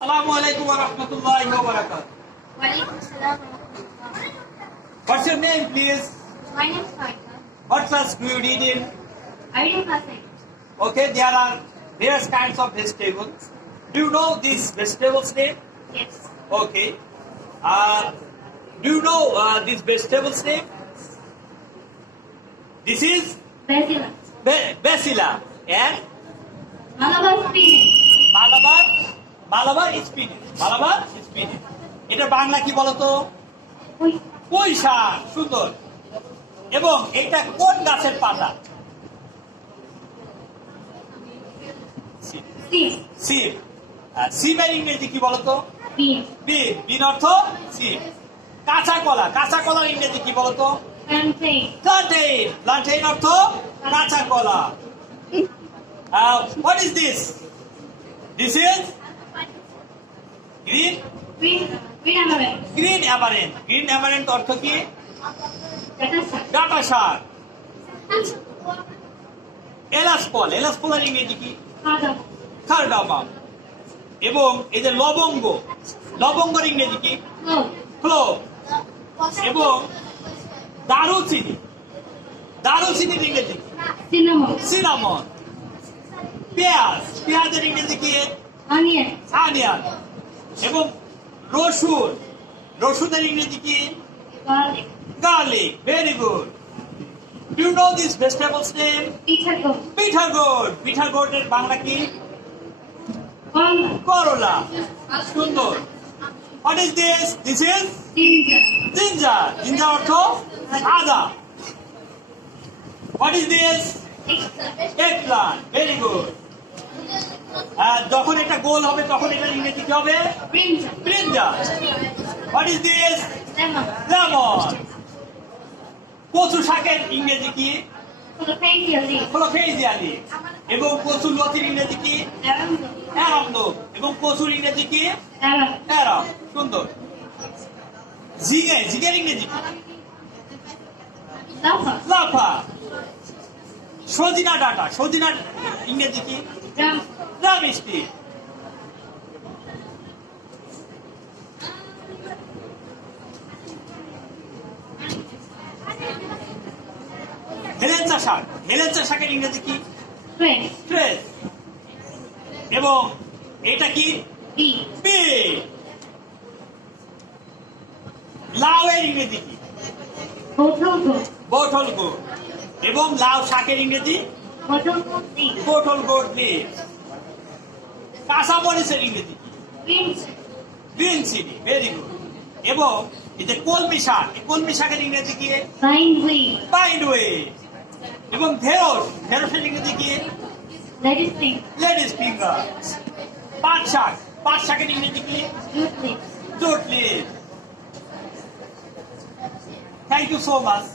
Assalamualaikum warahmatullahi wabarakatuh. Waalaikumsalam warahmatullahi. What's your name, please? My name is Faika. What class do you read in? I read in class 8. Okay, there are various kinds of vegetables. Do you know these vegetables name? Yes. Okay. Do you know this vegetables name? This is Basil. Basila and Malabar spinach. Malabar spinach. Malabar spinach. এটা বাংলা কি বলতো? পুঁই শাক। সুন্দর। এবং এটা কোন গাছের পাতা? সিম। সিমের ইংরেজি কি বলতো? Bean. বিন। বিন অর্থ সিম। কাঁচা কলা। কাঁচা কলার ইংরেজি কি বলতো? Plantain. প্লান্টেন। প্লান্টেন অর্থ কাঁচা কলা। What is this? This is green Amaranth. green amaranth. Green amaranth অর্থ কি? That's ডাঁটা শাক। এলাচ ফলের ইংরেজি কি? কার্ডামাম। এবং এই যে লবঙ্গের ইংরেজি কি? ক্লোভ। এবং দারুচিনির ইংরেজি কি? সিনামন। পেঁয়াজের ইংরেজি কি? অনিয়ন। এবং রসুনের ইংরেজি কি? Garlic. Very good. Do you know this vegetables name? Bitter গোটের বাংলা কি? করলা। সুন্দর। What is this? This is ginger. Ginger অর্থ আদা। What is this? Eggplant. Very good. যখন এটা গোল হবে তখন এটা ইংরেজি কি হবে? Brinjal. What is this? Lemon. কচু শাকের ইংরেজি কি? Colocasia leaf. এবং কচু লতির ইংরেজি কি? অ্যারামদো। এবং কচুর ইংরেজি কি? অ্যারাম। সুন্দর। ঝিঙের ইংরেজি কি? লাফা। সজিনার ইংরেজি কি? ড্রামস্টিক। হেলেঞ্চা শাকের ইংরেজি কি? ট্রেস। এবং এটা কি? বিট। লাউ এর ইংরেজি কি? Bottle gourd. এবং লাউ শাকের ইংরেজি? Bottle gourd leaf. কাঁচা মরিচের ইংরেজি কি? Green chilli. Very good. এবং এই যে কলমি শাকের ইংরেজি কি? বাইন্ডউইড। এবং ঢেঁড়সের ইংরেজি কি? Ladies finger. পাট শাকের ইংরেজি কি? Jute leaf. Thank you so much.